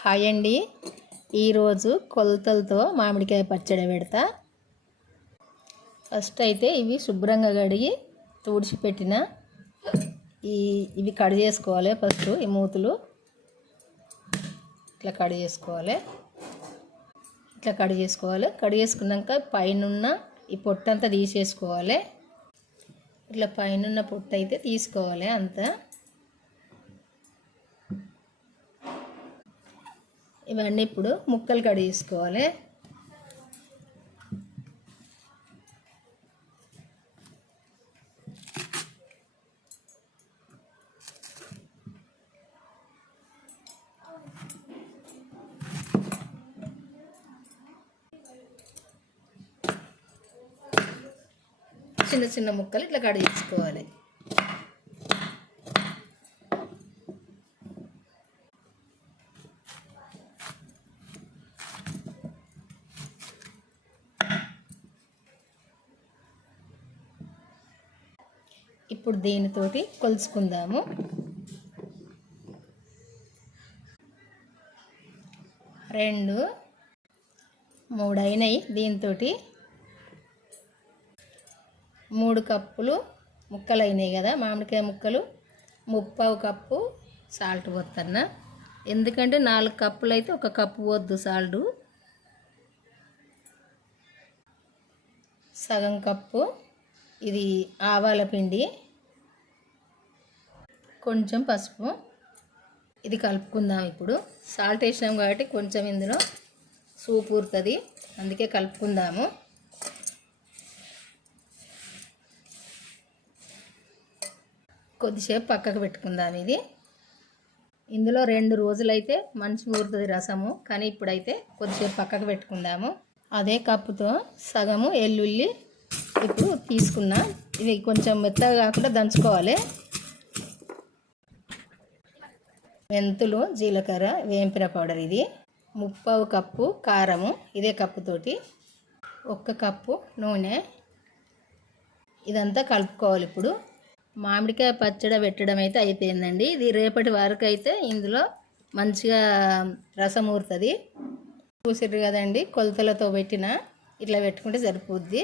Hi అండి. ఈరోజు కొలతలతో మామిడికాయ పచ్చడి పెడతా. ఫస్ట్ అయితే ఇవి శుభ్రంగా కడిగి తుడిచిపెట్టిన ఇవి కట్ చేసుకోవాలి. ఫస్ట్ ఈ మూతులు ఇట్లా కట్ చేసుకోవాలి. కట్ చేసుకున్నాక పైనున్న ఈ పొట్టంతా తీసేసుకోవాలి. ఇట్లా పైనున్న పొట్టు అయితే తీసుకోవాలి అంతా. ఇవన్నీ ఇప్పుడు ముక్కలు కట్ చేసుకోవాలి. చిన్న చిన్న ముక్కలు ఇట్లా కట్ చేసుకోవాలి. ఇప్పుడు దీనితోటి కొలుచుకుందాము. 2 3 అయినాయి. దీంతో 3 కప్పులు ముక్కలు అయినాయి కదా, మామిడికాయ ముక్కలు. 3/4 కప్పు సాల్ట్ పోతున్నా, ఎందుకంటే 4 కప్పులు అయితే 1 కప్పు పోద్దు సాల్ట్. సగం కప్పు ఇది ఆవాల పిండి, కొంచెం పసుపు. ఇది కలుపుకుందాం. ఇప్పుడు సాల్ట్ వేసినాం కాబట్టి కొంచెం ఇందులో సూప్ ఊరుతుంది, అందుకే కలుపుకుందాము. కొద్దిసేపు పక్కకు పెట్టుకుందాం. ఇది ఇందులో 2 రోజులైతే మంచిగా ఊరుతుంది రసము, కానీ ఇప్పుడైతే కొద్దిసేపు పక్కకు పెట్టుకుందాము. అదే కప్పుతో సగము ఎల్లుల్లి ఇప్పుడు తీసుకున్నా. ఇవి కొంచెం మెత్తగా కాకుండా దంచుకోవాలి. మెంతులు, జీలకర్ర, వేంపిన పౌడర్. ఇది 3/4 కప్పు కారము, ఇదే కప్పుతోటి 1 కప్పు నూనె. ఇదంతా కలుపుకోవాలి. ఇప్పుడు మామిడికాయ పచ్చడి పెట్టడం అయితే అయిపోయిందండి. ఇది రేపటి వరకు అయితే ఇందులో మంచిగా రసం ఊరుతుంది. చూసిర్రు కదండి, కొలతలతో పెట్టిన ఇట్లా పెట్టుకుంటే సరిపోద్ది.